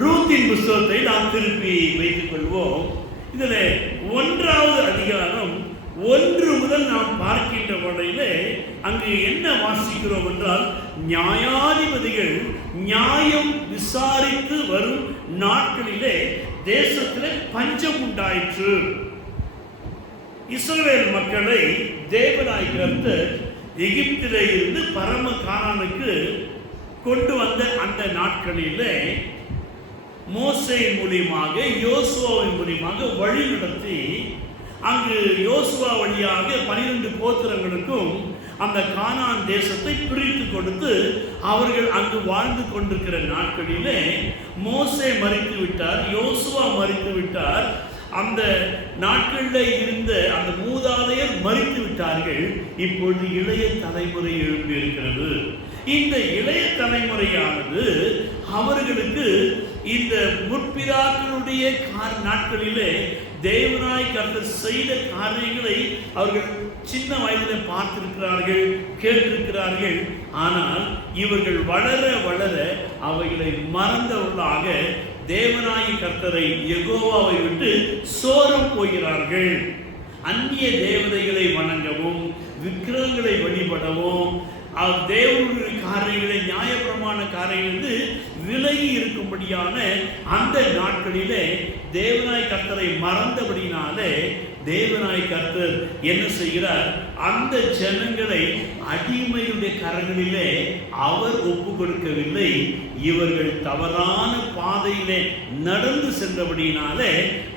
ரூத்தின் புஸ்தகத்தை நாம் திருப்பி வைத்துக் கொள்வோம். இதில் 1வது அதிகாரம் 1 முதல் நாம் பார்க்கின்ற வகையிலே அங்கு என்ன வாசிக்கிறோம் என்றால், நியாயாதிபதிகள் நியாயம் விசாரித்து வரும் நாட்களிலே தேசத்திலே பஞ்சம் உண்டாயிற்று. இஸ்ரவேல் மக்களை தேவனாகிய கர்த்தர் எகிப்திலே இருந்து பரம கானானுக்கு கொண்டு வந்த அந்த நாட்களிலே மோசேயின் மூலியமாக யோசுவாவின் மூலியமாக வழி நடத்தி அங்கு யோசுவா வழியாக 12 கோத்திரங்களுக்கும் அந்த கானான் தேசத்தை பிரித்து கொடுத்து அவர்கள் அங்கு வாழ்ந்து கொண்டிருக்கிற நாட்களிலே மோசே மரித்து விட்டார், யோசுவா மரித்து விட்டார். அந்த நாட்களில் இருந்த அந்த மூதாதையர் மரித்து விட்டார்கள். இப்பொழுது இளைய தலைமுறை எழுப்பி இருக்கிறது. இந்த இளைய தலைமுறையானது அவர்களுக்கு இந்த முற்பிதாக்களுடைய நாட்களிலே தேவனாய் கர்த்தர் செய்த காரியங்களை அவர்கள் சின்ன வயதில் பார்த்திருக்கிறார்கள், கேட்டிருக்கிறார்கள். ஆனால் இவர்கள் வளர வளர அவைகளை மறந்தவர்களாக தேவனாய் கர்த்தரை யெகோவாவை விட்டு சோரம் போகிறார்கள். அந்நிய தேவதைகளை வணங்கவும் விக்கிரகங்களை வழிபடவும் தேவனுடைய காரியங்களை நியாயப்பிரமாண காரியங்களிலிருந்து விலகி இருக்கும்படியான அந்த நாட்களிலே தேவனாய் கர்த்தரை மறந்தபடினாலே தேவனாய் கர்த்தர் என்ன செய்கிறார்? அந்த ஜனங்களை அடிமையுடைய கரங்களிலே அவர் ஒப்பு கொடுக்கவில்லை. இவர்கள் தவறான பாதையிலே நடந்து சென்றபடியினாலே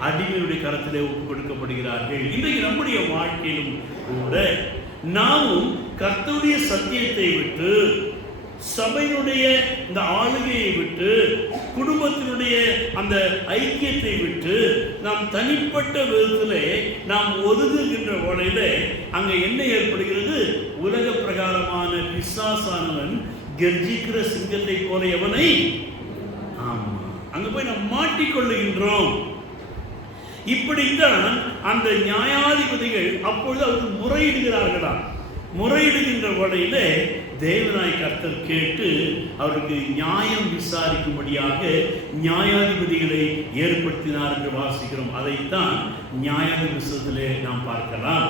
அடிமையுடைய கரத்திலே ஒப்பு கொடுக்கப்படுகிறார்கள். இன்றைக்கு நம்முடைய வாழ்க்கையிலும் கூட நாமும் கர்த்தருடைய சத்தியத்தை விட்டு, சபையினுடைய இந்த ஆளுகையை விட்டு, குடும்பத்தினுடைய அந்த ஐக்கியத்தை விட்டு நாம் தனிப்பட்ட விதத்திலே நாம் ஒதுங்குகின்ற வேளையிலே அங்கே என்ன ஏற்படுகிறது? உலக பிரகாரமான பிசாசானவன் கர்ஜிக்கிற சிங்கத்தை போல எவனை அங்க போய் நாம் மாட்டிக்கொள்ளுகின்றோம். இப்படித்தான் அந்த நியாயாதிபதிகள் அப்பொழுது அவர்கள் முறையிடுகிறார்களா? முறையிடுகின்ற வகையிலே தேவனாய் கர்த்தர் கேட்டு அவருக்கு நியாயம் விசாரிக்கும்படியாக நியாயாதிபதிகளை ஏற்படுத்தினார் என்று வாசிக்கிறோம். அதைத்தான் நியாயாதிபதி புத்தகத்திலே நாம் பார்க்கலாம்.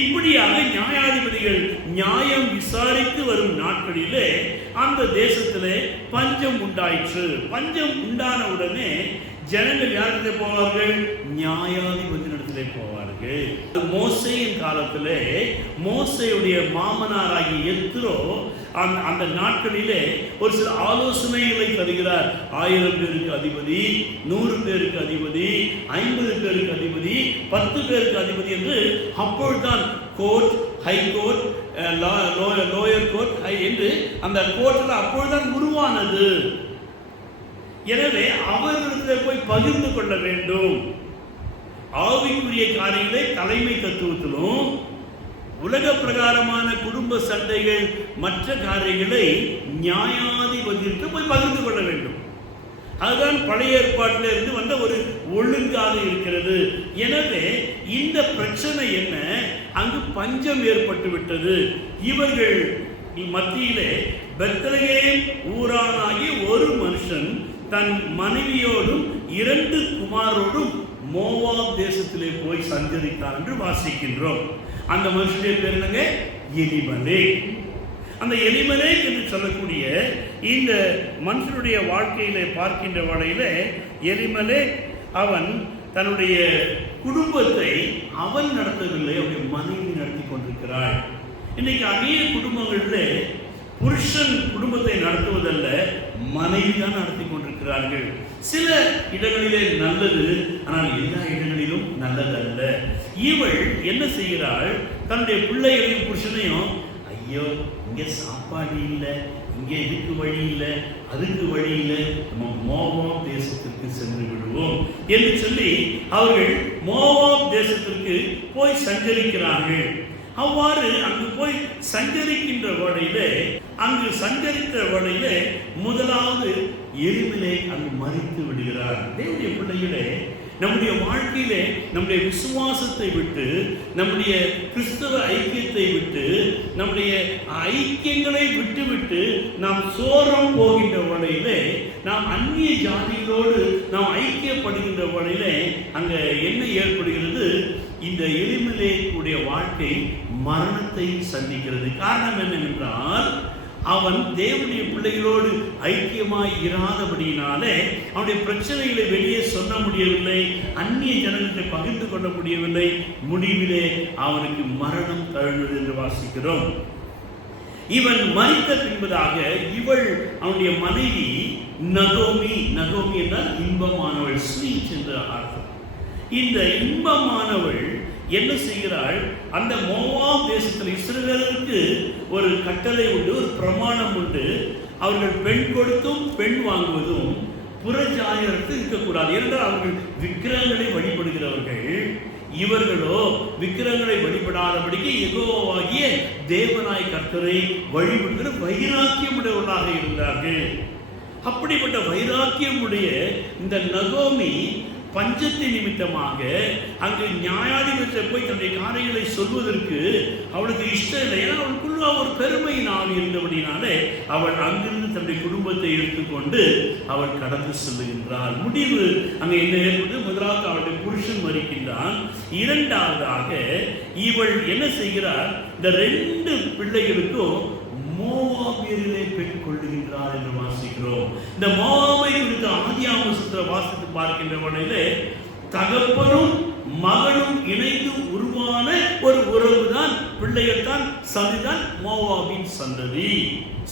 இப்படியாக நியாயாதிபதிகள் நியாயம் விசாரித்து வரும் நாட்களிலே அந்த தேசத்திலே பஞ்சம் உண்டாயிற்று. பஞ்சம் உண்டான உடனே ஜனங்கள் யாரிடத்திலே போவார்கள்? நியாயாதிபதியிடத்திலே போவார்கள். மோசேயின் காலத்திலே மோசேயுடைய மாமனாராகிய எத்ரோ அந்த நாட்களிலே ஒரு சில ஆலோசனைகளை தருகிறார். 1000 பேருக்கு அதிபதி, 100 பேருக்கு அதிபதி, 50 பேருக்கு அதிபதி, 10 பேருக்கு அதிபதி என்று அப்பொழுதுதான் court, high court, lower court என்று அந்த கோர்ட்டில் அப்பொழுதுதான் உருவானது. எனவே அவர்களிடத்தில் போய் பகிர்ந்து கொள்ள வேண்டும். ஆவிக்குரிய காரியங்களை தலைமை தத்துவத்திலும், உலக பிரகாரமான குடும்ப சண்டைகள் மற்ற காரியங்களை நியாயாதிபதிக்கு போய் பகிர்ந்து கொள்ள வேண்டும். அதுதான் பழைய ஏற்பாட்டில் இருந்து வந்த ஒரு ஒழுங்காக இருக்கிறது. எனவே இந்த பிரச்சனை என்ன? அங்கு பஞ்சம் ஏற்பட்டு விட்டது. இவர்கள் மத்தியிலே பெத்லகேம் ஊரானாகிய ஒரு மனுஷன் தன் மனைவியோடும் 2 குமாரோடும் மோவாப் தேசத்திலே போய் சஞ்சரித்தார் என்று வாசிக்கின்றோம். அந்த மனுஷனுடைய பேர் என்னங்க? எலிமலேக். அந்த எலிமலேக் என்று சொல்லக்கூடிய இந்த மனுஷனுடைய வாழ்க்கையிலே பார்க்கின்ற வகையிலே எலிமலேக் அவன் தன்னுடைய குடும்பத்தை அவன் நடத்தவில்லை, அவருடைய மனைவி நடத்தி கொண்டிருக்கிறாள். இன்னைக்கு அநேக குடும்பங்களிலே புருஷன் குடும்பத்தை நடத்துவதல்ல, மனைவி தான் நடத்தி கொண்டிருக்கிறார்கள். சில இடங்களிலே நல்லது, ஆனால் எல்லா இடங்களிலும் நல்லதல்ல. இவள் என்ன செய்கிறாள்? தன்னுடைய பிள்ளைகளையும் புருஷனையும், ஐயோ இங்கே சாப்பாடு இல்லை, இங்கே இதுக்கு வழி இல்லை, அதுக்கு வழி இல்லை, நம்ம மோவாப் தேசத்திற்கு சென்று விடுவோம் என்று சொல்லி அவர்கள் மோவாப் தேசத்திற்கு போய் சஞ்சரிக்கிறார்கள். அவ்வாறு அங்கு போய் சஞ்சரிக்கின்ற வேளையிலே, அங்கு சஞ்சரித்த வேளையிலே முதலாவது எலிமலேக் அங்கு மரித்து விடுகிறார். தேவனுடைய பிள்ளைகளே, நம்முடைய வாழ்க்கையிலே நம்முடைய விசுவாசத்தை விட்டு, நம்முடைய கிறிஸ்தவ ஐக்கியத்தை விட்டு, நம்முடைய ஐக்கியங்களை விட்டுவிட்டு நாம் சோரம் போகின்ற வேளையிலே நாம் நாம் அந்நிய ஜாதிகளோடு நாம் ஐக்கியப்படுகின்ற வழியிலே அங்க என்ன ஏற்படுகிறது? இந்த எலிமெலேக்குடைய வாழ்க்கை மரணத்தை சந்திக்கிறது. காரணம் என்னவென்றால், அவன் தேவனுடைய பிள்ளைகளோடு ஐக்கியமாய் இராதபடியினாலே அவனுடைய பிரச்சனைகளை வெளியே சொல்ல முடியவில்லை, அந்நிய ஜனங்களை பகிர்ந்து கொள்ள முடியவில்லை. முடிவிலே அவனுக்கு மரணம் தழுவது என்று வாசிக்கிறோம். இவன் மரித்த பின்பதாக இவள் அவனுடைய மனைவி நகோமி, நகோமி என்றால் இன்பமானவள், ஸ்வீட் என்ற அர்த்தம். இந்த இன்பமானவள் என்ன செய்கிறாள்? அந்த மோவாப் தேசத்தில் இஸ்ரவேலருக்கு ஒரு கட்டளை உண்டு, ஒரு பிரமாணம் உண்டு. அவர்கள் பெண் கொடுத்தும் பெண் வாங்குவதும் புறஜாதியருக்கு இருக்கக்கூடாது. ஏனென்றால் அவர்கள் விக்கிரகங்களை வழிபடுகிறவர்கள். இவர்களோ விக்கிரகங்களை வழிபடாதபடிக்கு யெகோவாகிய தேவனாய் கர்த்தரை வழிபடுகிற வைராக்கியமுடையவர்களாக இருந்தார்கள். அப்படிப்பட்ட வைராக்கியமுடைய இந்த நகோமி பஞ்சத்தின் நிமித்தமாக அங்கு நியாயாதிபதியை போய் தன்னுடைய காரியங்களை சொல்வதற்கு அவளுக்கு இஷ்டம் இல்லை. ஏன்னா அவளுக்குள்ள ஒரு பெருமையின் ஆவி இருந்தபடினாலே அவள் அங்கிருந்து தன்னுடைய குடும்பத்தை எடுத்துக்கொண்டு அவள் கடந்து செல்லுகின்றாள். முடிவு அங்கே என்ன ஏற்படுது? முதலாவது அவளுடைய புருஷன் மரிக்கின்றான். இரண்டாவதாக இவள் என்ன செய்கிறார்? இந்த 2 பிள்ளைகளுக்கும் மோவாபியரிலே பெண் கொள்ளுகின்றார் என்று வாசிக்கிறோம். இந்த மோவாபை குறித்த ஆதியாகமத்தில் வாசித்து பார்க்கின்ற வகையிலே தகப்பனும் மகனும் இணைந்து உருவான ஒரு உறவு தான், பிள்ளைகள் தான், சதிதான் மோவாபின் சந்ததி,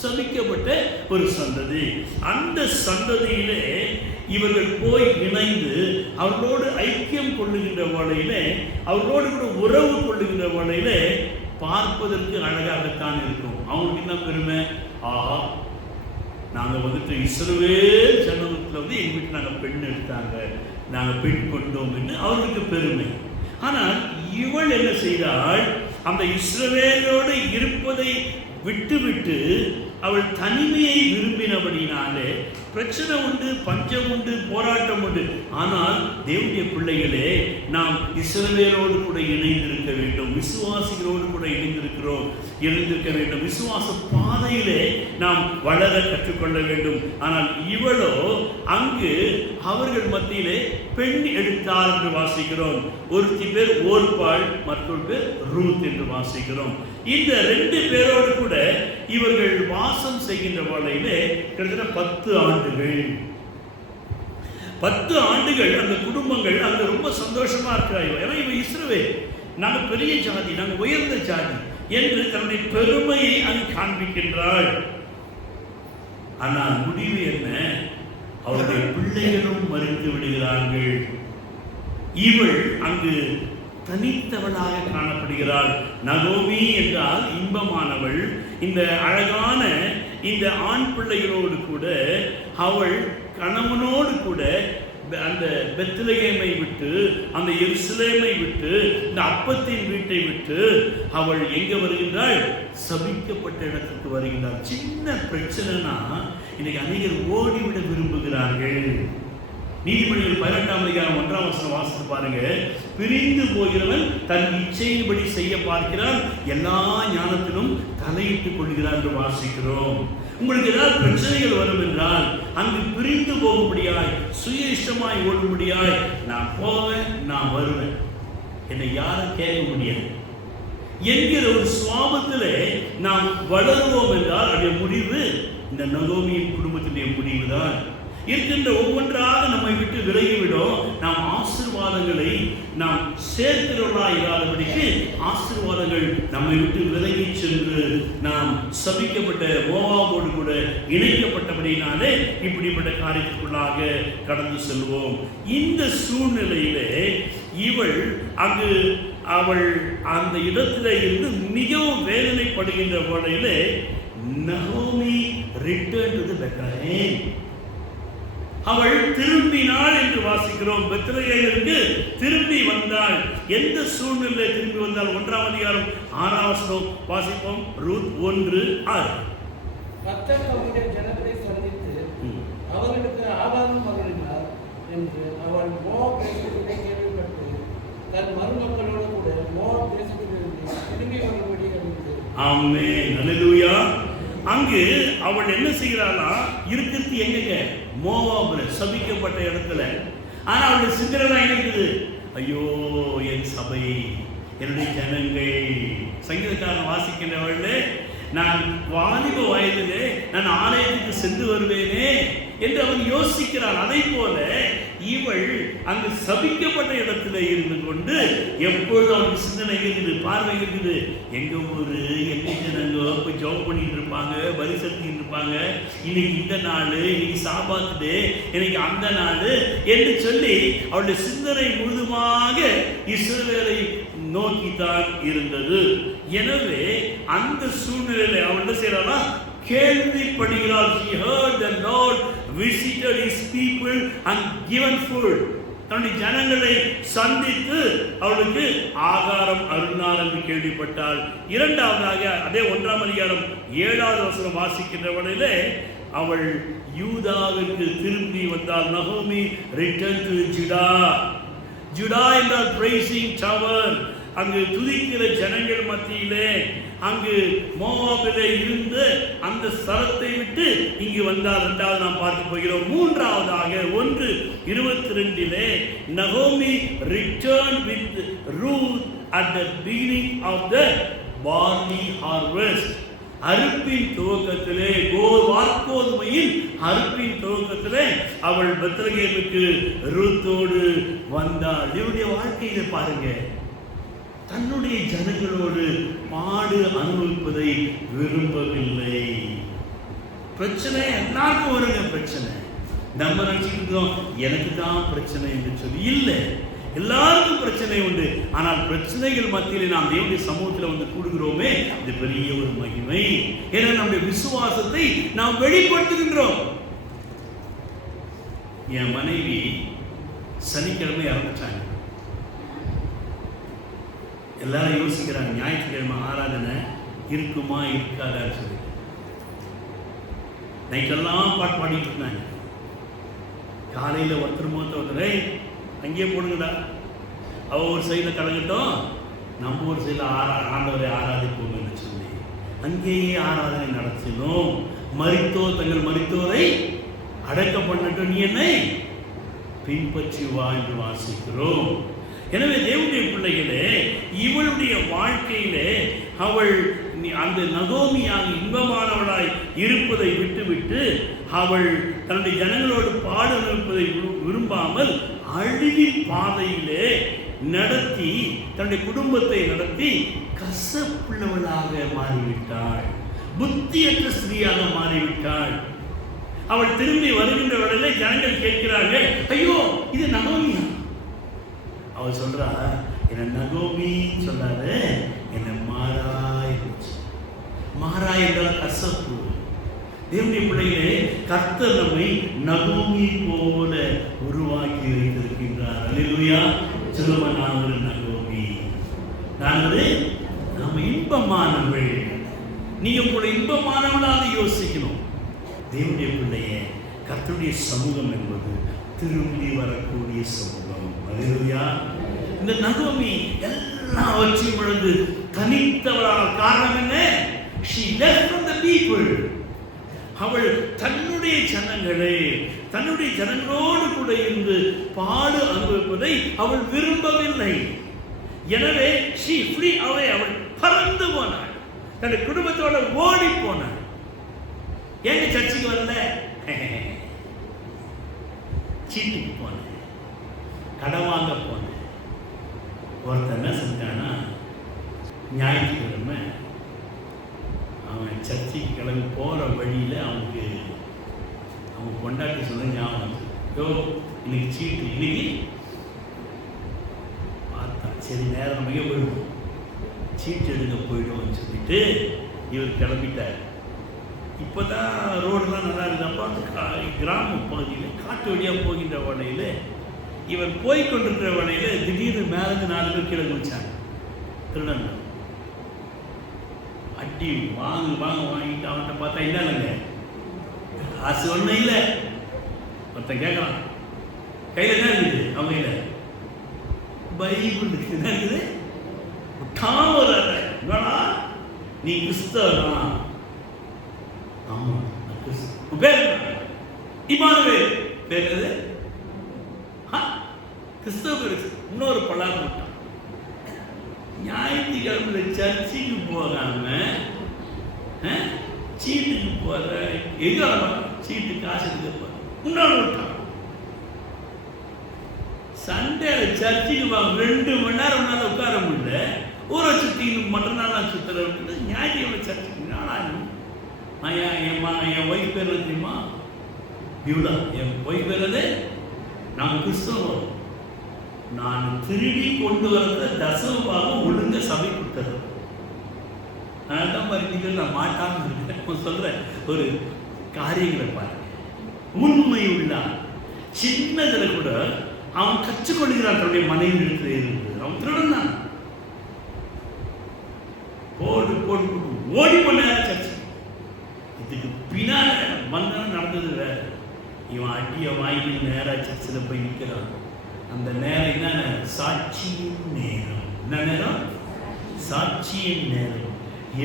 சபிக்கப்பட்ட ஒரு சந்ததி. அந்த சந்ததியிலே இவர்கள் போய் இணைந்து அவர்களோடு ஐக்கியம் கொள்ளுகின்ற வகையிலே, அவர்களோடு கூட உறவு கொள்ளுகின்ற வகையிலே பார்ப்பதற்கு அழகாகத்தான் இருக்கும். அவங்களுக்கு என்ன பெருமை? ஆஹா, நாங்கள் இஸ்ரவேல் ஜனத்தில் எங்கள் வீட்டில் நாங்கள் பெண் எடுத்தாங்க, நாங்கள் பெண் கொண்டோம் என்று அவர்களுக்கு பெருமை. ஆனால் இவள் என்ன செய்தாள்? அந்த இஸ்ரவேலோடு இருப்பதை விட்டுவிட்டு அவள் தனிமையை விரும்பினபடினாலே பிரச்சனை உண்டு, பஞ்சம் உண்டு, போராட்டம் உண்டு. ஆனால் தேவனுடைய பிள்ளைகளே, நாம் இஸ்ரவேலோடு கூட இணைந்திருக்க வேண்டும், விசுவாசிகளோடு கூட இணைந்திருக்க வேண்டும், விசுவாச பாதையிலே நாம் வளர கற்றுக்கொள்ள வேண்டும். ஆனால் இவளோ அங்கு அவர்கள் மத்தியிலே பெண் எடுத்தார் என்று வாசிக்கிறோம். ஒருத்தி பேர் ஓர்பாள், மற்றொரு பேர் ரூத் என்று வாசிக்கிறோம். இந்த 2 பேரோடு கூட இவர்கள் வாசம் செய்கின்ற வேளையிலே கிட்டத்தட்ட 10 ஆண்டுகள் அந்த குடும்பங்கள் அங்க ரொம்ப சந்தோஷமா இருக்கிறார்கள். ஏன்னா இவன் இஸ்ரவேல், நாங்க பெரிய ஜாதி, நாங்க உயர்ந்த ஜாதி என்று தன்னுடைய பெருமையை அங்கு காண்பிக்கின்றாள். ஆனால் முடிவு என்ன? அவருடைய பிள்ளைகளும் மறித்து விடுகிறார்கள். இவள் அங்கு தனித்தவளாக காணப்படுகிறாள். நகோமி என்றால் இன்பமானவள். இந்த அழகான இந்த ஆண் பிள்ளைகளோடு கூட அவள் கணவனோடு கூட அந்த பெத்லகேமை விட்டு, அந்த எருசலேமை விட்டு, இந்த அப்பத்தின் வீட்டை விட்டு அவள் எங்க வருகின்றாள்? சபிக்கப்பட்ட இடத்துக்கு வருகின்றாள். சின்ன பிரச்சனைனா இன்னைக்கு அநேகர் ஓடிவிட விரும்புகிறார்கள். நீதிமொழிகள் 18ஆம் அதிகாரம் 1ஆம் வசனம் வாசித்து பாருங்க. பிரிந்து போகிறவன் தன் இச்சையின்படி செய்ய பார்க்கிறான், எல்லா ஞானத்திலும் தலையிட்டுக் கொள்கிறார் என்று வாசிக்கிறோம். உங்களுக்கு ஏதாவது பிரச்சனைகள் வரும் என்றால் அங்கு பிரிந்து போகும்படியாய், சுய இஷ்டமாய் ஓடும்படியாய், நான் போவேன், நான் வருவேன், என்னை யாரும் கேட்க முடியாது என்கிற ஒரு சுவாபத்திலே நாம் வளருவோம் என்றால் அதனுடைய முடிவு இந்த நகோமியின் குடும்பத்தினுடைய முடிவுதான். இருக்கின்ற ஒவ்வொன்றாக நம்மை விட்டு விலகிவிடும். நாம் ஆசீர்வாதங்களை நாம் சேர்க்கிறவர்களாக இராதபடிக்கு ஆசீர்வாதங்கள் நம்மை விட்டு விலகி சென்று நாம் சபிக்கப்பட்ட மோவாபோடு கூட இணைக்கப்பட்டபடினாலே இப்படிப்பட்ட காரியத்துக்குள்ளாக கடந்து செல்வோம். இந்த சூழ்நிலையிலே இவள் அங்கு அவள் அந்த இடத்திலே இருந்து மிகவும் வேதனைப்படுகின்ற வேளையிலே நகோமி ரிட்டர்ன் டு தி பெத்லகேம், அவள் திரும்பினாள் என்று வாசிக்கிறோம். பெத்லகேமிற்கு திரும்பி வந்தாள். எந்த சூழ்நிலை திரும்பி வந்தால்? 1ஆம் அதிகாரம் 6ஆம் வசனம் வாசிப்போம். ரூத் 1:6. கர்த்தர் தம்முடைய ஜனங்களை சந்தித்து அவர்களுக்கு ஆகாரம் மகிழ்ந்தார் என்று அவள் மோவாப் தேசத்திலே கேள்விப்பட்டு தன் மருமக்களோடு கூட மோவாப் தேசத்திலிருந்து திரும்பி வரும்படி அறிவித்தார். ஆமென், அல்லேலூயா. அங்கு அவள் என்ன செய்கிறாளா? இருக்கிறது எங்கங்க? மோவாபுல, சபிக்கப்பட்ட இடத்துல. ஆனா அவருடைய சிந்தனை எங்க இருக்குது? ஐயோ என் சபை, என்னுடைய ஜனங்கள். சங்கீதக்காரன் வாசிக்கின்றவர்களே, நான் வாலிப வயதிலே நான் ஆலயத்துக்கு சென்று வருவேனே என்று அவன் யோசிக்கிறான். அதை போல இவள் அங்கு சபிக்கப்பட்ட இடத்துல இருந்து கொண்டு எப்பொழுது அவனுக்கு சிந்தனை இருக்குது, பார்வை இருக்குது. எங்க ஊரு, எங்க ஜனங்க போய் ஜோப் பண்ணிட்டு இருப்பாங்க, பலி செலுத்திட்டு இருப்பாங்க. இன்னைக்கு இந்த நாள், இன்னைக்கு சாபாத் டே, இன்னைக்கு அந்த நாள் என்று சொல்லி அவளுடைய சிந்தனை முழுதுமாக இஸ்ரவேலை நோக்கித்தான் இருந்தது. எனவே அந்த சூழ்நிலையில அவள் என்ன செய்யறாளா? கேள்விப்படுகிறாள். She heard the Lord visited his people and given food. தன்னுடைய ஜனங்களை சந்தித்து அவளுக்கு ஆகாரம் அருளினார் என்று கேள்விப்பட்டாள். இரண்டாவதாக அதே 1ஆம் அதிகாரம் 7வது வசனம் வாசிக்கின்ற வேளையிலே அவள் யூதாவிற்கு திரும்பி வந்தாள். நகோமி returned to Judah. ஜுடா என்றால் praising tower. அங்கு துதிக்கிற ஜனங்கள் மத்தியிலே, அங்கு மோவாபிலே இருந்து அந்த ஸ்தலத்தை விட்டு இங்கு வந்தால். இரண்டாவது நாம் பார்க்க போகிறோம். மூன்றாவதாக 1:22 நகோமி returned with Ruth at the beginning of the barley harvest. அறுப்பின் துவக்கத்திலே, வார்கோதுமையின் அறுப்பின் துவக்கத்திலே அவள் பெத்லகேமுக்கு ரூத்தோடு வந்தாள். இவருடைய வாழ்க்கையில பாருங்க, தன்னுடைய ஜனங்களோடு பாடு அனுபவிப்பதை விரும்பவில்லை. பிரச்சனை எல்லாருக்கும் வருங்க. பிரச்சனை நம்ம நினைச்சுக்கிட்டோம் எனக்கு தான் பிரச்சனை என்று சொல்லி இல்லை, எல்லாருக்கும் பிரச்சனை உண்டு. ஆனால் பிரச்சனைகள் மத்தியிலே நாம் தேவனுடைய சமூகத்தில் வந்து கூடுகிறோமே, இது பெரிய ஒரு மகிமை. ஏன்னா நம்முடைய விசுவாசத்தை நாம் வெளிப்படுத்துகின்றோம். என் மனைவி சனிக்கிழமை இறந்துட்டாங்க. எல்லாரும் யோசிக்கிறாங்க, ஞாயிற்றுக்கிழமை ஆராதனை இருக்குமா இருக்காதான்னு சொல்லி. நைட்டெல்லாம் பாட்டு பாடிட்டு இருந்தாங்க. காலையில் ஒருத்தரை அங்கேயே போடுங்கடா, அவ ஒரு சைடில் கலங்கட்டும், நம்ம ஒரு சைடில் ஆண்டவரை ஆராதிப்போம் என்று சொல்லி அங்கேயே ஆராதனை நடத்தினோம். மரித்தோர் தங்கள் மரித்தோரை அடக்க பண்ணட்டும், நீ என்னை பின்பற்றி வா என்று வாசிக்கிறோம். எனவே தேவனுடைய பிள்ளைகளே, இவளுடைய வாழ்க்கையிலே அவள் அந்த நகோமியாக இன்பமானவளாய் இருப்பதை விட்டுவிட்டு அவள் தன்னுடைய ஜனங்களோடு பாடு அனுப்பதை விரும்பாமல் அழிவின் பாதையிலே நடத்தி தன்னுடைய குடும்பத்தை நடத்தி கசப்புள்ளவளாக மாறிவிட்டாள். புத்தியற்ற ஸ்திரீயாக மாறிவிட்டாள். அவள் திரும்பி வருகின்ற வேளையிலே ஜனங்கள் கேட்கிறார்கள், ஐயோ இது நகோமியா? அவள் சொல்றா, என்ன நகோமி சொல்லாத, என்ன மாறா. மாறா என்றால் கசப்பு. தேவனுடைய பிள்ளைகளே, கர்த்தர் நம்மை நகோமி போல உருவாக்கி வைத்திருக்கின்றார். அல்லேலூயா. சொல்லுமா, நான் ஒரு நகோமி, நான் ஒரு நம்ம இன்பமானவள். நீங்க உங்களை இன்பமானவளாக யோசிக்கணும். தேவனுடைய பிள்ளையே, கர்த்தருடைய சமூகம் என்பது திரும்பி வரக்கூடிய சமூகம். அல்லேலூயா. இந்த நகோமி எல்லாவற்றையும் இழந்து தனித்தவளான காரணம் என்ன? She left from the people. அவள் தன்னுடைய ஜனங்களை, தன்னுடைய ஜனங்களோடு கூட இருந்து பாடு அனுபவிப்பதை அவள் விரும்பவில்லை. எனவே she flee away. அவள் பறந்து போனாள், தன்னுடைய குடும்பத்தோட ஓடி போனாள். ஏங்க சர்ச்சுக்கு வரல? சீட்டுக்கு போனேன், கடன் வாங்க போனேன். ஒருத்தர் என்ன செஞ்சானா, ஞாயிற்றுக்கிழமை அவன் சர்ச்சைக்கு கிளம்பி போகிற வழியில் அவனுக்கு அவன் கொண்டாட்டி சொல்ல ஞாபகம், யோ இன்னைக்கு சீட்டு, இன்னைக்கு பார்த்தான். சரி நேரம் நம்ம போயிடுவோம், சீட்டு எடுக்க போயிடுவோம்னு சொல்லிட்டு இவர் கிளம்பிட்டார். இப்போ தான் ரோடெலாம் நல்லா இருந்தப்போ அந்த கிராம பகுதியில் காட்டு வழியாக போகின்ற வழியில் இவர் போய்கொண்டிருக்கிற வழியில் திடீர்னு மேலேருந்து 4 பேர் கீழே குதிச்சாங்க. திருடன் அடி வாங்கிட்டு அவன்கிட்ட பார்த்தா என்ன இல்லைங்க, காசு ஒன்றும் இல்லை. ஒருத்தன் கேட்கலாம், கையில் என்ன இருக்குது? அவங்க கையில் பைபிள் இருக்குது. என்ன இருக்குது? நீ கிறிஸ்தவனா? ஆமாம், கிறிஸ்தவ. இமானுவேல் பேரு கிறிஸ்தவ இன்னொரு பலாரம் விட்டான். ஞாயிற்றுக்கிழமை சர்ச்சுக்கு போகாம சீட்டுக்கு போற எங்க சீட்டு காசு போற இன்னொரு விட்டான். சண்டேல சர்ச்சுக்கு வாங்க 2 மணி நேரம் உன்னால உட்கார முடியல. ஊரை சுத்தி மற்ற நாள் சுத்துற ஞாயிற்றுக்கிழமை சர்ச்சுக்கு நாளா என் ஒய்ஃப் பேர் தெரியுமா? பியூலா. என் ஒய்ஃப் பேர் நாங்கள் கிறிஸ்தவம். நான் திருடி கொண்டு வந்த தசமபாகம் ஒழுங்க சபை கொடுத்தது. அதனால தான் பாருங்க நான் மாட்டாம இருக்கேன். சொல்றேன் ஒரு காரியங்களை பாருங்க. உண்மை உள்ள சின்னதுல கூட அவன் கற்றுக்கொள்கிறான். தன்னுடைய மனைவி இருந்து அவன் திருடன் தான். போடு போடு ஓடி பண்ண சர்ச்சு. இதுக்கு பின்னால மந்தனம் நடந்தது வேற. இவன் அடிய வாங்கி நேரா சர்ச்சில் போய் நிற்கிறான். அந்த நேரம் என்ன? சாட்சியின் நேரம். என்ன நேரம்? சாட்சியின் நேரம்.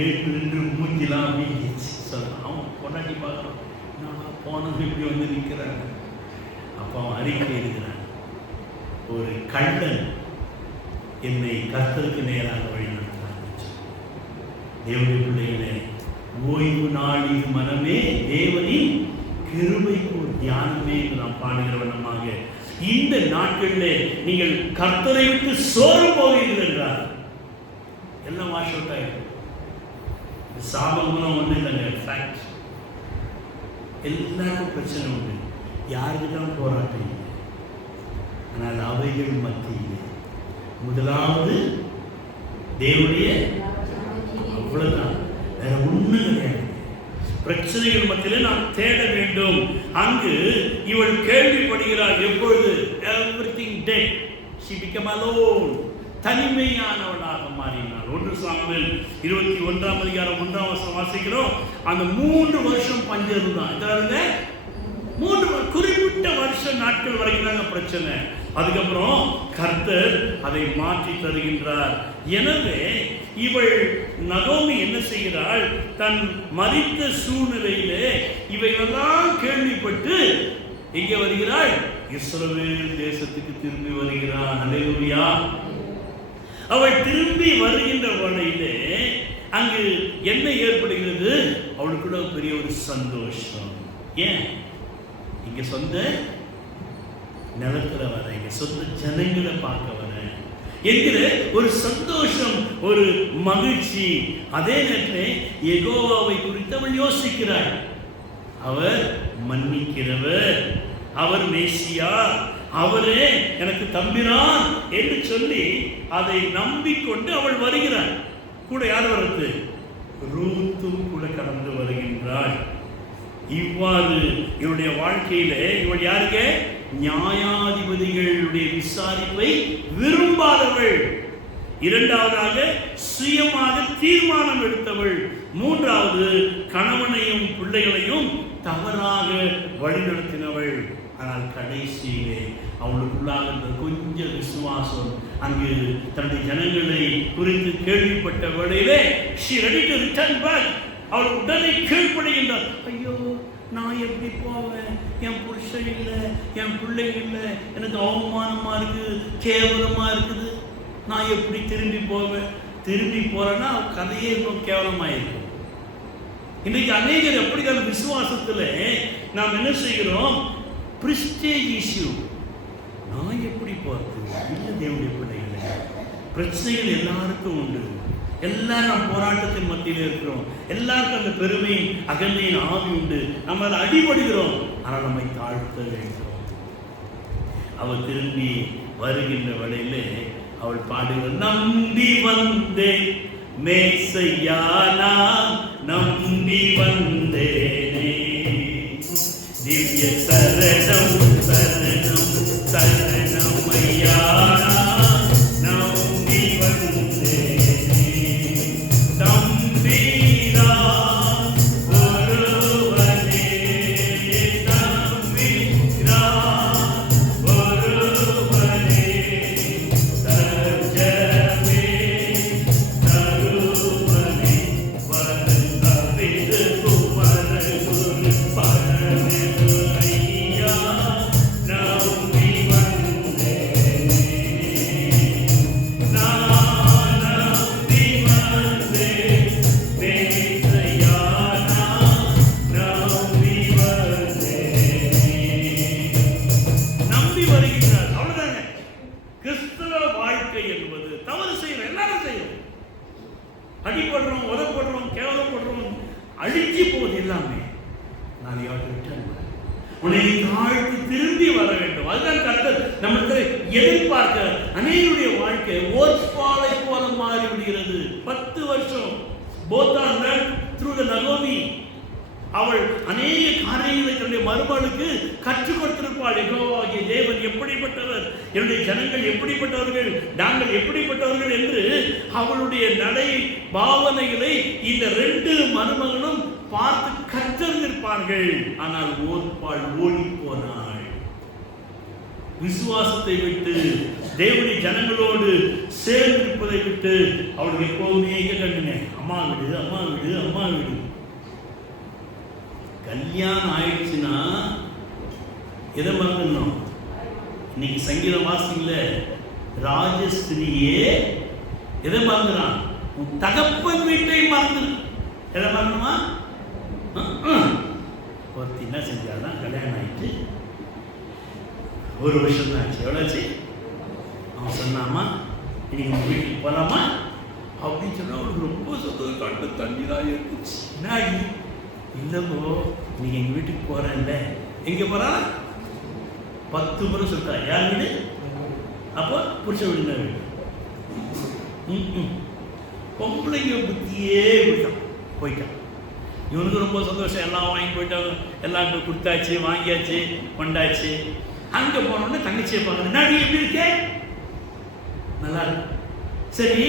7 மூஞ்சிலாம் வீங்கிச்சு. சொல்ல அவன் பொண்டாட்டி பார்க்கறான். நான் போனது இப்படி வந்து நிற்கிறாங்க. அப்போ அவன் அறிக்கை இருக்கிறான். ஒரு கள்ளன் என்னை கர்த்தருக்கு நேராக வழிநடத்தினான். தேவனுடைய பிள்ளைகளே, ஓய்வு நாளின் மனமே தேவனின் கிருபைக்கு ஒரு தியானமே நாம் பாடுகிற வண்ணமாக இந்த நாட்களில் நீங்கள் கர்த்தரை விட்டு சோறு போவீர்கள் என்றார். எல்லாம் வாஷ் அவுட் ஆகிடும். சாபங்களும் ஒன்றும் இல்லைங்க. ஃபேக்ட். எல்லாருக்கும் பிரச்சனை உண்டு. யாருக்கு தான் போராட்டம் இல்லை. ஆனால் அவைகள் மத்தியில் முதலாவது தேவனுடைய அவ்வளவுதான், வேற ஒண்ணும் கிடையாது. பிரச்சனைகள் மத்தியிலே நாம் தேட வேண்டும். அங்கு இவள் கேள்விப்படுகிறாள். எப்பொழுது? everything dead, she became alone, தனிமையானவளாக மாறினாள். 1 Samuel 21ஆம் அதிகாரம் 1ஆம் வசனம் வாசிக்கிறோம். அந்த 3 வருஷம் பஞ்சம் இருந்தான். இதாங்க 3 குறிப்பிட்ட வருஷ நாட்கள் வரைக்கும் தாங்க பிரச்சனை. அதுக்கப்புறம் கர்த்தர் அதை மாற்றி தருகின்றார். எனவே இவள் நகோமி என்ன செய்கிறாள்? தன் மரித்த சூழ்நிலையிலே இவைகளெல்லாம் கேள்விப்பட்டு எங்கே வருகிறாள்? இஸ்ரவேல் தேசத்துக்கு திரும்பி வருகிறாள். அல்லேலூயா. அவள் திரும்பி வருகின்ற வழியிலே அங்கு என்ன ஏற்படுகிறது? அவளுக்குள்ள பெரிய ஒரு சந்தோஷம். ஏன்? இங்க சொந்த நிலத்துல வர, இங்க சொந்த ஜனங்களை பார்க்க வர என்கிற ஒரு சந்தோஷம், ஒரு மகிழ்ச்சி. அதே நேரத்தில் யெகோவாவை குறித்து அவள் யோசிக்கிறாள். அவர் மன்னிக்கிறவர், அவர் மேசியா, அவரே எனக்கு தம்பிரான் என்று சொல்லி அதை நம்பிக்கொண்டு அவள் வருகிறாள். கூட யார் வருது? ரூத்தும் கூட கடந்து வருகின்றாள். இவ்வாறு இவருடைய வாழ்க்கையில இவள் யாருங்க? நியாயாதிபதிகளுடைய விசாரிப்பை விரும்பாதவள். இரண்டாவதாக சுயமாக தீர்மானம் எடுத்தவள். மூன்றாவது கணவனையும் பிள்ளைகளையும் தவறாக வழிநடத்தினவள். ஆனால் கடைசியிலே அவளுக்குள்ளாக கொஞ்சம் விசுவாசம் அங்கு தன்னுடைய ஜனங்களை குறித்து கேள்விப்பட்ட வேளையிலே she ready to return back. அவள் உடனே கீழ்ப்படுகின்றார். ஐயோ, நான் எப்படி போவேன்? என் புருஷன் இல்லை, என் பிள்ளைங்க இல்லை, எனக்கு அவமானமா இருக்குது, கேவலமா இருக்குது. நான் எப்படி திரும்பி போவேன்? திரும்பி போறேன்னா கதையே இன்னும் கேவலமா இருக்கும். இன்னைக்கு அநேகர் எப்படியான விசுவாசத்துல நாம் என்ன செய்கிறோம்? Prestige issue. நான் எப்படி போறது? இல்லை தேவனுடைய பிள்ளைகளை, பிரச்சனைகள் எல்லாருக்கும் உண்டு. எல்லாரும் போராட்டத்தின் மத்தியில் இருக்கிறோம். எல்லாருக்கும் அந்த பெருமை அகந்தையின் ஆவி உண்டு. நம்ம அதை அடிபடுகிறோம். ஆனால் நம்மை தாழ்த்த வேண்டும். அவள் திரும்பி வருகின்ற வேளையிலே அவள் பாடுகிறாள். நம்பி வந்தேன் மேசையா, நான் நம்பி வந்தேனே, திவ்ய சரணம் சரணம் சரணம் ஐயா, நம்பி வந்தேனே. அழிஞ்சு போகுது எல்லாமே. நான் யாருக்கு விட்டேன், உன்னை தாழ்த்தி திரும்பி வர வேண்டும். அதுதான் கர்த்தர் நம்மளுக்கு எதிர்பார்க்க. அநேகருடைய வாழ்க்கை ஓர்பாலை போல மாறி விடுகிறது. 10 வருஷம் both are learned through the Naomi. அவள் அநேக காரியங்களை தன்னுடைய மருமகளுக்கு கற்றுக் கொடுத்திருப்பாள். யெகோவாகிய தேவன் எப்படிப்பட்டவர், என்னுடைய ஜனங்கள் எப்படிப்பட்டவர்கள், நாங்கள் எப்படிப்பட்டவர்கள் என்று அவளுடைய நடை பாவனைகளை இந்த 2 மருமகளும் பார்த்து கற்றறிந்திருப்பார்கள். ஆனால் ஓர்பாள் ஓடி போனாள். விசுவாசத்தை விட்டு தேவனுடைய ஜனங்களோடு சேர்ந்திருப்பதை விட்டு அவளுக்கு எப்போதுமே கண்டுங்க, அம்மா வீடு அம்மா வீடு அம்மா வீடு. கல்யாணம் ஆயிடுச்சுன்னா எதை மறந்துடணும்? இன்னைக்கு சங்கீத வாசிங்கள ராஜஸ்திரியே எதை மறந்துறான்? உன் தகப்பன் வீட்டை மறந்து. எதை மறந்துமா? ஒருத்தி என்ன செஞ்சாதான் கல்யாணம் ஆயிடுச்சு, 1 வருஷம் தான் ஆச்சு. எவ்வளோ ஆச்சு? அவன் சொன்னாமா இன்னைக்கு உங்க வீட்டுக்கு போகலாமா அப்படின்னு சொன்னா அவளுக்கு ரொம்ப சந்தோஷம். கண்டு தண்ணி தான் இருந்துச்சு. என்னாடி? இல்லைப்போ நீங்க எங்க வீட்டுக்கு போறேன்ல. எங்க போறா? 10 முறை சொல்றா. யார் வீடு? அப்போ புருஷ வீடு தான் வீடு. பொம்பளைங்க புத்தியே விட்டான், போயிட்டான். இவனுக்கு ரொம்ப சந்தோஷம். எல்லாம் வாங்கி போயிட்டாங்க, எல்லாம் கொடுத்தாச்சு, வாங்கியாச்சு, கொண்டாச்சு. அங்க போனோடனே தங்கச்சியை பார்க்கணும். நாடி எப்படி இருக்கே? நல்லா இருக்கு. சரி,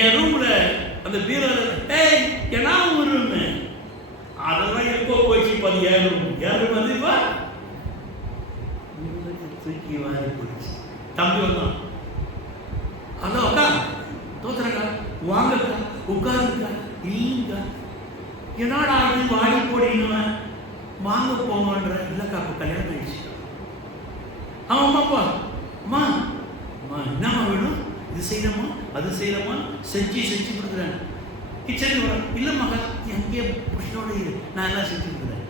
என் ரூம்ல அந்த பீரோல ஏன்னா ஒரு ரூம் அதெல்லாம் எப்போ போச்சு? 10 ரூம் வந்துப்பா தூக்கி வாரி போயிடுச்சு. தம்பி வந்தான். ஹலோ அக்கா, தோத்துறக்கா, வாங்கக்கா, உட்காருக்கா. இல்லைங்கக்கா. என்னடா இது வாடி போடினுவன், வாங்க போங்கன்ற. இல்லைக்கா, அப்போ கல்யாணம் ஆயிடுச்சு. ஆமாப்பா, அம்மா அம்மா என்னம்மா வேணும்? இது செய்யலாமா அது செய்யலாமா? செஞ்சு கொடுக்குறேன். கிச்சனுக்கு வர. இல்லை மகா, எங்கேயே புருஷனோட இரு, நான் எல்லாம் செஞ்சு கொடுக்குறேன்.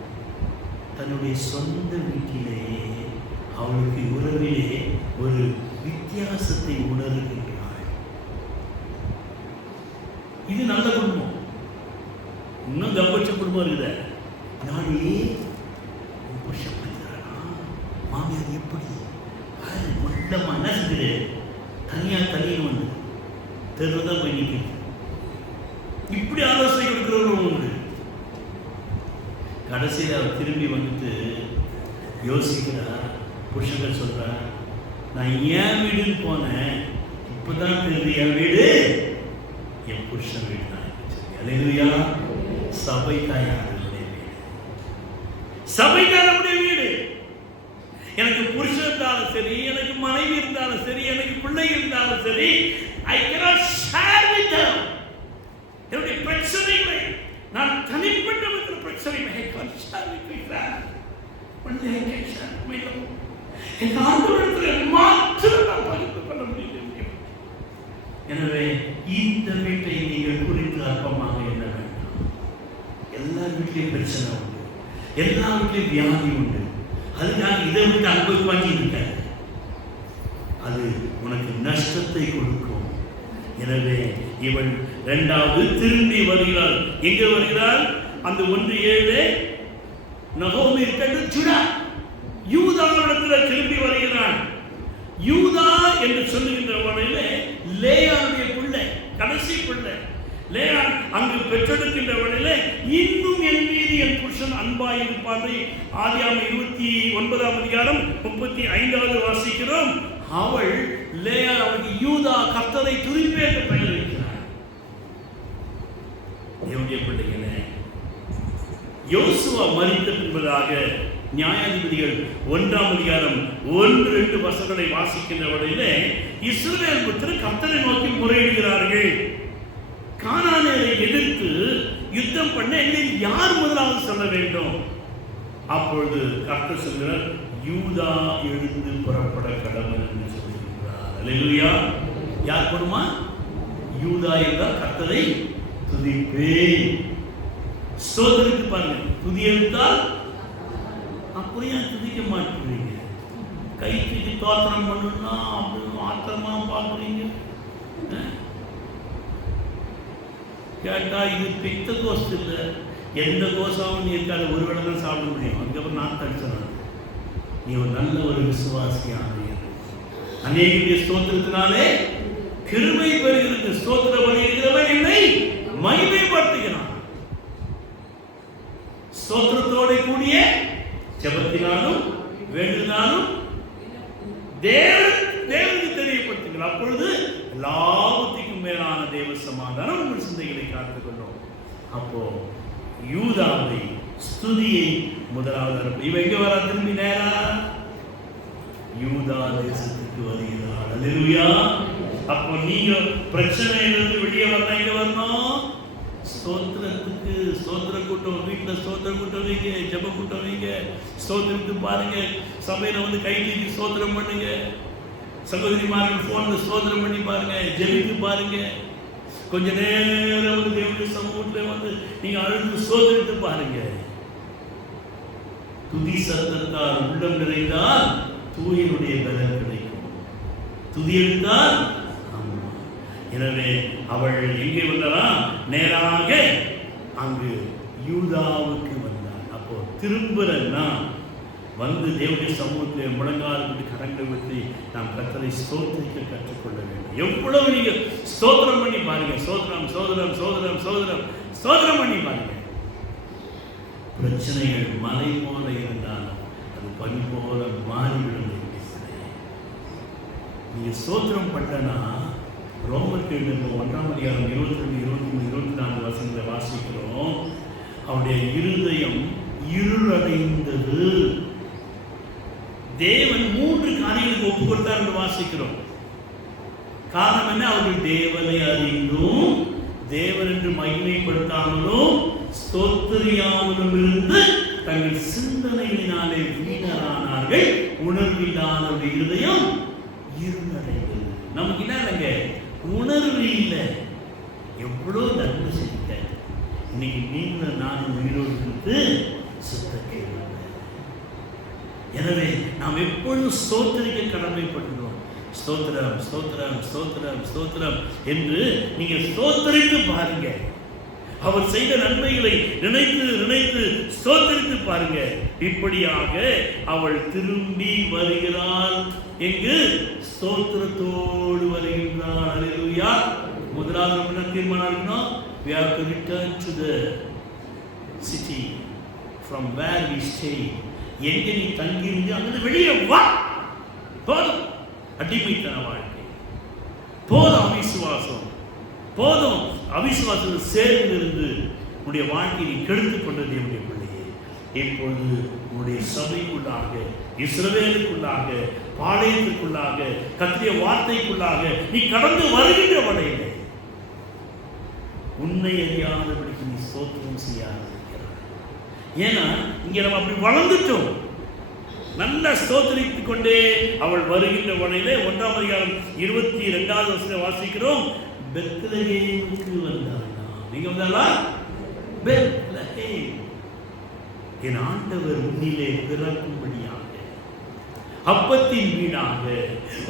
தன்னுடைய சொந்த வீட்டிலே அவளுக்கு உறவிலே ஒரு வித்தியாசத்தை உணர்கின்றாள். இது நல்ல குடும்பம். இன்னும் கம்பட்ச குடும்பம் இருக்குத. நானே புருஷன் பண்ணுறானா, மாமியார் எப்படி மொத்தமா என்ன செஞ்சுது? தனியாக வந்து தெருதான் போய் நிற்கிறது. இப்படி ஆலோசனை கொடுக்கிறவங்க உண்டு. கடைசியில் அவர் திரும்பி வந்துட்டு யோசிக்கிறார். புருஷங்கள் சொல்றார், நான் என் வீடுன்னு போனேன், இப்பதான் தெரியுது என் வீடு என் புருஷன் வீடு தான். அல்லேலூயா. சபை தான் நம்முடைய வீடு. சபை தான் நம்முடைய வீடு. எனக்கு புருஷன் இருந்தாலும் சரி, எனக்கு மனைவி இருந்தாலும் சரி, எனக்கு பிள்ளைகள் இருந்தாலும் சரி, I cannot share with them. என்னுடைய பிரச்சனைகளை நான் தனிப்பட்ட விதத்தில் பிரச்சனைகளை I can't share with them. Only I can share with my Lord. என் ஆண்டவரிடத்தில் மாத்திரம் நான் பகிர்ந்து கொள்ள முடியும். எனவே இந்த வீட்டை நீங்கள் குறித்து அற்பமாக எண்ண வேண்டாம். எல்லா வீட்லையும் பிரச்சனை உண்டு, எல்லா வீட்லையும் வியாதி உண்டு. அதுக்காக இதை விட்டு அனுபவிப்பாக்கி இருக்காது. அது உனக்கு நஷ்டத்தை கொடுக்கும். எனவே இவள் 2வது திரும்பி வருகிறாள். எங்க வருகிறாள்? அந்த 1:7 நகோமி இருக்கிறது யூதாவிடத்தில் திரும்பி வருகிறான். யூதா என்று சொல்லுகின்ற வகையில லேயாவுடைய பிள்ளை, கடைசி பிள்ளை லேயா அங்கு பெற்றெடுக்கின்ற வகையில இன்னும் என் மீது என் புருஷன் அன்பாய் இருப்பார்கள். ஆதியாகமம் 29ஆம் அதிகாரம் 35வது வாசிக்கிறோம். அவள் லேயா அவளுக்கு யூதா கர்த்தரை துதிப்பே என்று பெயர் வைக்கிறார். தேவனுடைய பிள்ளைகளே, யோசுவா மரித்த பின்பதாக நியாயாதிபதிகள் 1ஆம் அதிகாரம் 1-2 வசனங்களை வாசிக்கின்ற வகையிலே இஸ்ரவேல் புத்திரர் கர்த்தரை நோக்கி முறையிடுகிறார்கள். கானானியரை எதிர்த்து யுத்தம் பண்ண எங்களுக்கு யார் முதலாவது சொல்ல வேண்டும்? அப்பொழுது கர்த்தர் சொல்கிறார், யூதா எழுந்து புறப்பட கடவுள் என்று சொல்கிறார். அல்லேலூயா. யார் போடுமா? யூதா என்றால் கர்த்தரை துதிப்பேன். சோதனைக்கு பாருங்க, துதி எழுத்தால் அப்படியே துதிக்க மாட்டேங்கிறீங்க. கைக்கு தோத்திரம் பண்ணணும்னா அப்படி ஆத்திரமா பார்க்குறீங்க. கேட்டா இது பித்த கோஸ்ட் இல்லை, எந்த கோஷமும் நீ இருக்காது, ஒரு வேளை தான் சாப்பிட முடியும். அதுக்கப்புறம் நான் தடுச்சேன். நீ ஒரு நல்ல ஒரு விசுவாசியான அநேக ஸ்தோத்திரத்தினாலே கிருபை பெறுகிறது. ஸ்தோத்திர பலி இருக்கிறவன் என்னை மகிமைப்படுத்துகிறான். ஸ்தோத்திரத்தோட கூடிய ஜெபத்தினாலும் வேண்டுனாலும் தேவனுக்கு தெரியப்படுத்துங்கள். அப்பொழுது எல்லாவற்றுக்கும் மேலான தேவ சமாதானம் உங்கள் சிந்தைகளை காத்துக் கொள்ளும். அப்போ யூதாவை ஸ்துதியை முதலாவது இவ எங்க வர திரும்பி நேரா யூதா தேசத்துக்கு வருகிறார். அல்லேலூயா. அப்போ நீங்க பிரச்சனையிலிருந்து வெளியே வரணும். எங்க வரணும்? ஸ்தோத்திரத்துக்கு. ஸ்தோத்திர கூட்டம், வீட்டில் ஸ்தோத்திர கூட்டம் வைங்க, ஜெப கூட்டம் வைங்க, ஸ்தோத்திரத்துக்கு பாருங்க. சபையில வந்து கை தூக்கி ஸ்தோத்திரம் பண்ணுங்க. சகோதரிமார்கள் போன்ல ஸ்தோத்திரம் பண்ணி பாருங்க, ஜெபித்து பாருங்க. கொஞ்ச நேரம் வந்து தேவனுடைய சமூகத்தில் வந்து நீங்க அழுது ஸ்தோத்திரித்து பாருங்க. துதி சத்தத்தால் உள்ளம் நிறைந்தால் தூயனுடைய பலன் கிடைக்கும். துதி எடுத்தால். எனவே அவள் எங்கே வந்தாலும் நேராக அங்கு யூதாவுக்கு வந்தாள். அப்போ திரும்புறன்னா வந்து தேவனுடைய சமூகத்தில் முழங்கால் விட்டு கரங்களை விட்டு நாம் கர்த்தரை ஸ்தோத்திரிக்க கற்றுக்கொள்ள வேண்டும். எவ்வளவு நீங்க ஸ்தோத்திரம் பண்ணி பாருங்க. சோதரம் சோதரம் சோதரம் சோதரம் சோதரம் பண்ணி பாருங்க. பிரச்சனைகள் மலை போல இருந்தாலும் அது பனி போல மாறிவிடும். நீங்க ஸ்தோத்திரம் பண்ணனா ரோமர் 1ஆம் அதிகாரம் 22, 23, 24 வசனங்களை வாசிக்கிறோம். அவருடைய இருதயம் இருளடைந்தது. தேவன் 3 காரியங்களுக்கு ஒப்பு கொடுத்தார் என்று வாசிக்கிறோம். காரணம் என்ன? அவர்கள் தேவனை அறிந்தும் தேவன் என்று மகிமைப்படுத்தாமலும் ஸ்தோத்திரியாமலும் இருந்து தங்கள் சிந்தனைகளினாலே வீணரானார்கள். உணர்வில்லாத இருதயம் இருளடைந்தது. நமக்கு என்னங்க உணர்வு இல்லை. எவ்வளவு நன்மை செஞ்ச இன்னைக்கு நீங்கள் நானும் உயிரோடு இருந்து சுத்த கேள்வி. எனவே நாம் எப்பொழுதும் ஸ்தோத்திரிக்க கடமைப்பட்டுள்ளோம். ஸ்தோத்திரம் ஸ்தோத்திரம் ஸ்தோத்திரம் ஸ்தோத்திரம் என்று நீங்க ஸ்தோத்திரித்து பாருங்க. அவர் செய்த நன்மைகளை நினைத்து நினைத்து ஸ்தோத்திரித்து பாருங்க. இப்படியாக அவள் திரும்பி வருகிறாள். எங்கு? ஸ்தோத்திரத்தோடு வருகின்றாள். அல்லேலூயா. முதலாவது என்ன தீர்மானம் இருக்கணும்? We have to return to the city from where we stay. எங்க நீ தங்கி இருந்து அங்கிருந்து வெளியே வா. போதும் அடிமைத்தன வாழ்க்கை, போதும் அவிசுவாசம், போதும் அவிசுவாசத்தில் சேர்ந்து இருந்து உன்னுடைய வாழ்க்கையை நீ கெடுத்துக் கொண்டது. என்னுடைய பிள்ளையே, இப்பொழுது உன்னுடைய சபைக்குள்ளாக, இஸ்ரவேலுக்குள்ளாக, பாளையத்திற்குள்ளாக, கர்த்தருடைய வார்த்தைக்குள்ளாக நீ கடந்து வருகின்ற வழியிலே உன்னை அறியாதபடிக்கு நீ ஸ்தோத்திரம் செய்யாது. ஏன்னா இங்க நம்ம அப்படி வளர்ந்துட்டோம். நல்ல ஸ்தோத்திரித்துக் கொண்டே அவள் வருகின்ற வழியிலே 1ஆம் அதிகாரம் 22வது வசனத்தை வாசிக்கிறோம். பெத்லகேமுக்கு வந்தாள். நீங்க வந்தாளா? பெத்லகேம், என் ஆண்டவர் உன்னிலே பிறக்கும்படியாக, அப்பத்தின் வீடாக,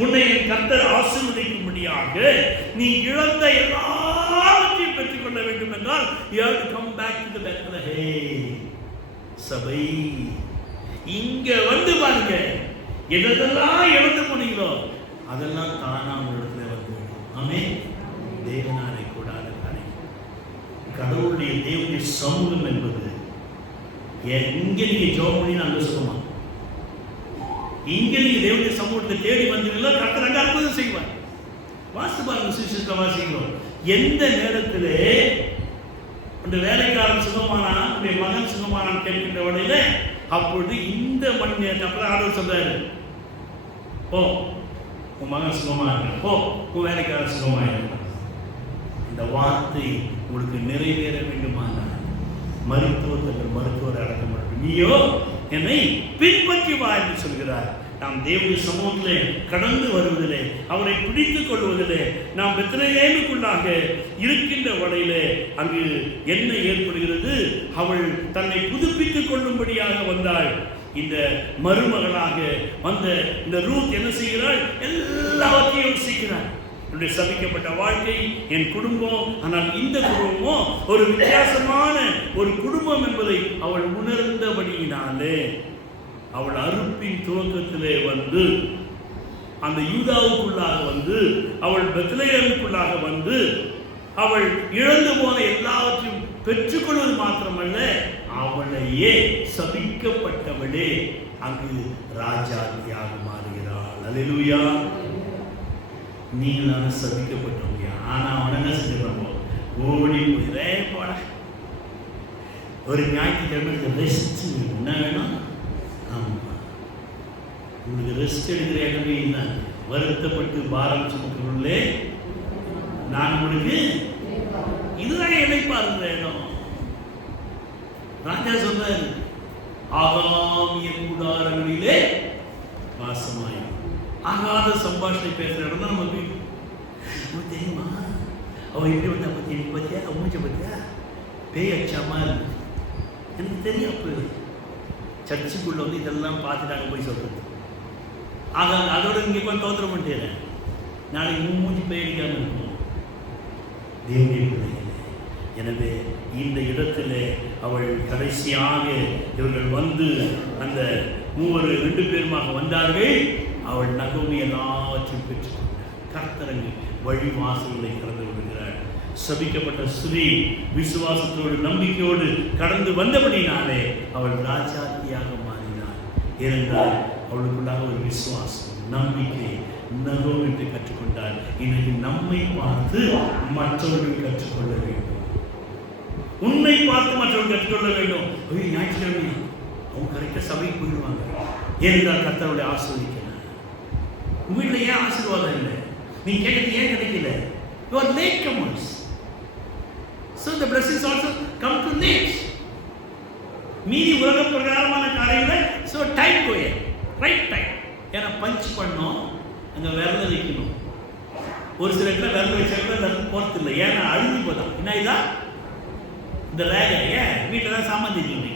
உன்னை என் கர்த்தர் ஆசீர்வதிக்கும்படியாக நீ இழந்த எல்லாவற்றையும் பெற்றுக் கொள்ள வேண்டும் என்றால் you have to come back to the Bethlehem. சபை இங்க வந்து பாருங்க. எதெல்லாம் இழந்து போனீங்களோ அதெல்லாம் தானா உங்களிடத்துல வந்து. ஆமென். தேவனாலே கூடாத காரியம். கடவுளுடைய தேவனுடைய சமூகம் என்பது இங்க நீங்க ஜெபம் பண்ணி அங்க சுகமா, இங்க நீங்க தேவனுடைய சமூகத்தை தேடி வந்தீங்களோ கர்த்தர் அங்க அற்புதம் செய்வார். வாசித்து பாருங்க. சுவிசேஷத்தை வாசிக்கிறோம். எந்த நேரத்திலே அந்த வேலைக்காரன் சுகமானா, உடைய மகன் சுகமானான் கேட்கின்ற வழியில அப்பொழுது இந்த மணி நேரத்தில் அப்புறம் ஆர்டர் சொல்றாரு, போ உன் மகன் சுகமா இருக்க, போ உன் வேலைக்காரன் சுகமா இருக்க. இந்த வார்த்தை உங்களுக்கு நிறைவேற வேண்டுமானால் மருத்துவர் அடக்க மாட்டோம். நீயோ என்னை பின்பற்றி வா என்று சொல்கிறார். நாம் தேவனுடைய சமூகத்திலே கடந்து வருவதிலே, அவரை பிடித்துக் கொள்வதிலே, நாம் பெத்லகேமுக்குள்ளாக இருக்கின்ற வழியிலே அங்கு என்ன ஏற்படுகிறது? அவள் தன்னை புதுப்பித்துக் கொள்ளும்படியாக வந்தாள். இந்த மருமகளாக வந்த இந்த ரூத் என்ன செய்கிறாள்? எல்லாவற்றையும் யோசிக்கிறாள். என்னுடைய சபிக்கப்பட்ட வாழ்க்கை, என் குடும்பம். ஆனால் இந்த குடும்பமோ ஒரு வித்தியாசமான ஒரு குடும்பம் என்பதை அவள் உணர்ந்தபடியினாலே அவள் அறுப்பின் துவக்கத்திலே வந்து அந்த யூதாவுக்குள்ளாக வந்து அவள் பெத்லெகேமுக்குள்ளாக வந்து அவள் இழந்து போன எல்லாவற்றையும் பெற்றுக்கொள்வது மாத்திரமல்ல, அவளையே சபிக்கப்பட்டவளே அங்கு ராஜாத்தியாக மாறுகிறாள். அல்லேலூயா. நீங்களான சபிக்கப்பட்டவங்க. ஆனா அவன் என்ன செஞ்சிடறோம்? ஓடி போயிடே போட. ஒரு ஞாயிற்றுக்கிழமை ரெஸ்ட் என்ன வேணும்? ஆமா, உங்களுக்கு ரெஸ்ட் எடுக்கிற இடமே இல்லை. வருத்தப்பட்டு பாரம் சுமக்கிறே நான் உங்களுக்கு இதுதான் இணைப்பாருங்கிற இடம். ராஜா சொல்றாரு, ஆகாமிய கூடாரங்களிலே வாசமாய். ஆகாத சம்பாஷணை பேசுற இடம் தான் நம்ம வீடு. தெரியுமா அவன் எப்படி வந்தா பத்தியா? நீ பத்தியா? அவன் மூச்ச பத்தியா? பேய் அச்சாமா இருக்கு. எனக்கு தெரியும். அப்போ சர்ச்சுக்குள்ள வந்து இதெல்லாம் பார்த்துட்டாங்க போய் சொல்றது. ஆக அதோட இங்கே போய் தோற்ற மாட்டேன். நாளைக்கு மூஞ்சி பெயரிக்காமல் இருக்கும். தேவனுடைய பிள்ளைகளே, எனவே இந்த இடத்துல அவள் கடைசியாக இவர்கள் வந்து அந்த 2 பேருமாக வந்தார்கள். அவள் நகோமி எல்லாவற்றையும் பெற்றுக்கொண்டார். கர்த்தரங்கு வழி வாசல்களை கடந்து விடுகிறாள். சபிக்கப்பட்ட ஸ்திரீ விசுவாசத்தோடு நம்பிக்கையோடு கடந்து வந்தபடினாலே அவள் ராஜாத்தியாக மாறினாள். ஏனென்றால் அவளுக்குள்ளாக ஒரு விசுவாசம், நம்பிக்கை, நகோமியை கற்றுக்கொண்டாள். இன்னைக்கு நம்மை பார்த்து மற்றவர்கள் கற்றுக்கொள்ள வேண்டும். உன்னை பார்த்து மற்றவர்கள் கற்றுக்கொள்ள வேண்டும். ஞாயிற்றுக்கிழமை அவங்க கரெக்டாக சபைக்கு போயிடுவாங்க. ஏனென்றால் கர்த்தருடைய ஆசீர்வதிக்கிறார். உங்க வீட்டில் ஏன் ஆசீர்வாதம் இல்லை? நீ கேட்கறது ஏன் கிடைக்கல? You are late comers. So the blessings also come to late. மீதி உலக பிரகாரமான காரியங்களை so time போய் ரைட் டைம். ஏன்னா பஞ்ச் பண்ணோம், அங்கே விரல வைக்கணும். ஒரு சில இடத்துல விரல வச்சாக்க விரல போகிறது இல்லை. ஏன்னா அழுதி போதான். என்ன இதா இந்த ரேக ஏன் வீட்டில் தான் சாமான் தேய்க்கணும்.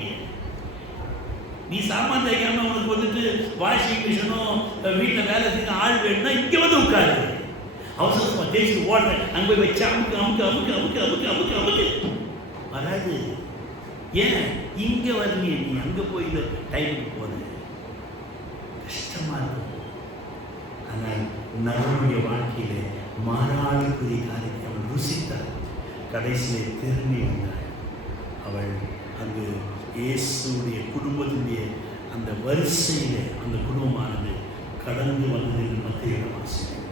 நீ சாமான் தேய்க்காம உனக்கு வந்துட்டு வாஷிங் மிஷினும் வீட்டில் வேலை செய்ய ஆள் வேணும்னா இங்கே வந்து உட்காரு. அவசரமா தேய்ச்சி ஓடுறேன், அங்கே போய் வச்சு அமுக்கு அமுக்கு அமுக்கு அமுக்கு அமுக்கு அமுக்கு அமுக்கு வராது. ஏன் இங்கே வரலையே? நீ அங்கே போய் இந்த டைமுக்கு போகிறது கஷ்டமாக இருக்கும். ஆனால் நகருடைய வாழ்க்கையிலே மாறாளுக்குரிய காரியத்தை அவள் ருசித்தாள். கடைசியிலே திரும்பி வந்தாள். அவள் அங்கு இயேசுடைய குடும்பத்தினுடைய அந்த வரிசையிலே அந்த குடும்பமானது கடந்து வந்ததில் மத்திய வாசிக்கும்.